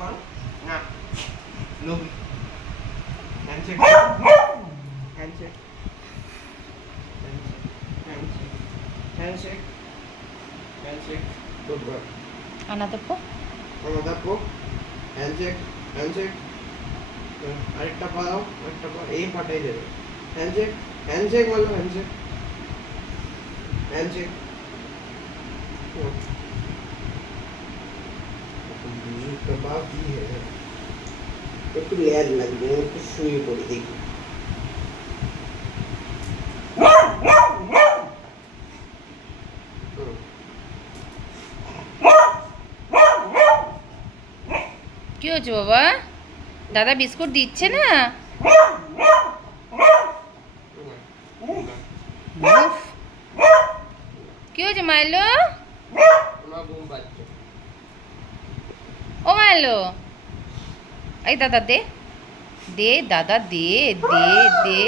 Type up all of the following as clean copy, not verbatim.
করো না লোক handshake handshake handshake handshake good boy আনাদাপ্পো হ্যান্ডশেক হ্যান্ডশেক আরেকটা পা দাও আরেকটা পা এই পাটাই দেবে হ্যান্ডশেক হ্যান্ডশেক বলো হ্যান্ডশেক হ্যান্ডশেক कबाब भी है একটু লেয়ার লাগবে একটু শুয়ে পড়ে দেখি কি হচ্ছে বাবা? দাদা বিস্কুট দিচ্ছে না? উফ, কি হচ্ছে মাইলো? ও মাইলো, এই দাদা দে দে, দাদা দে দে দে।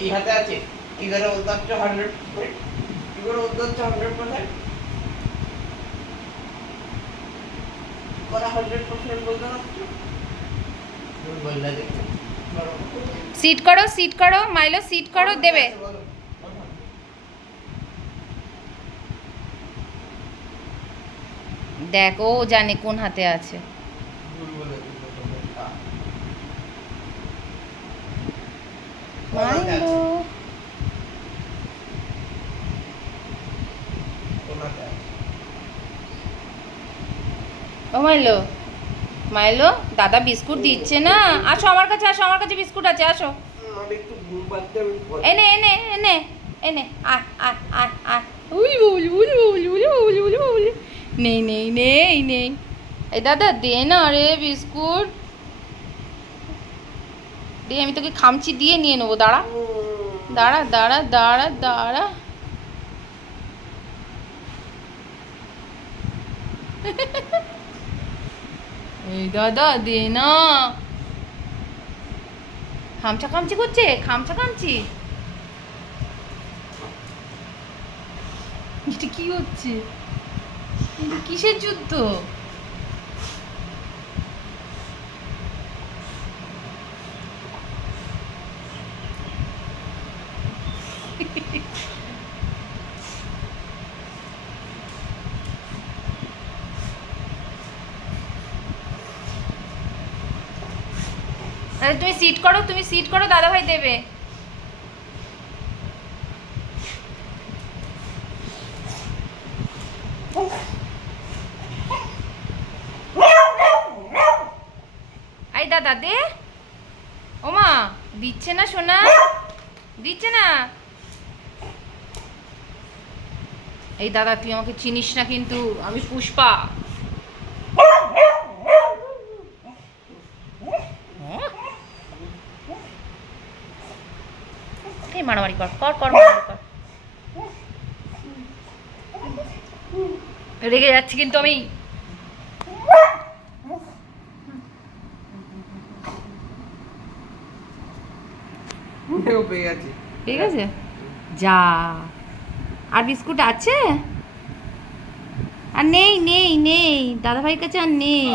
এই হাতে আছে কি করে বলতে হচ্ছে 100 কি করে বলতে হচ্ছে 100% করা 100% বলতে হচ্ছে বললা দেখো সিট করো মাইলো, সিট করো, দেবে। দেখ ও জানে কোন হাতে আছে। মাইলো ও মাইলো, মাইলো দাদা বিস্কুট দিচ্ছে না। আসো আমার কাছে, আসো আমার কাছে বিস্কুট আছে, আসো। এনে এনে এনে এনে আ আ আ আ উলি উলি উলি উলি উলি উলি উলি উলি। নেই নেই নেই নেই, এই দাদা দে না রে বিস্কুট দে, আমি তোকে খামচি দিয়ে নিয়ে নেবো। দাঁড়া দাঁড়া দাঁড়া দাঁড়া দাঁড়া। এই দাদা দে না, খামচা খামচি করছে, খামচা খামচি। এটা কি হচ্ছে? এটা কিসের যুদ্ধ? তুমি সিট করো, তুমি সিট করো, দাদা ভাই দেবে। এই দাদা দে। ওমা দিচ্ছে না সোনা, দিচ্ছে না। এই দাদা তুই আমাকে চিনিস না কিন্তু, আমি পুষ্পা। এই মারামারি কর কর কর মারামারি কর। রেগে যাচ্ছি কিন্তু আমি। পেয়ে গেছে যা। আর বিস্কুট আছে? আর নেই নেই নেই, দাদা ভাইয়ের কাছে আর নেই।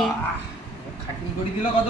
খাটনি করে দিল কত।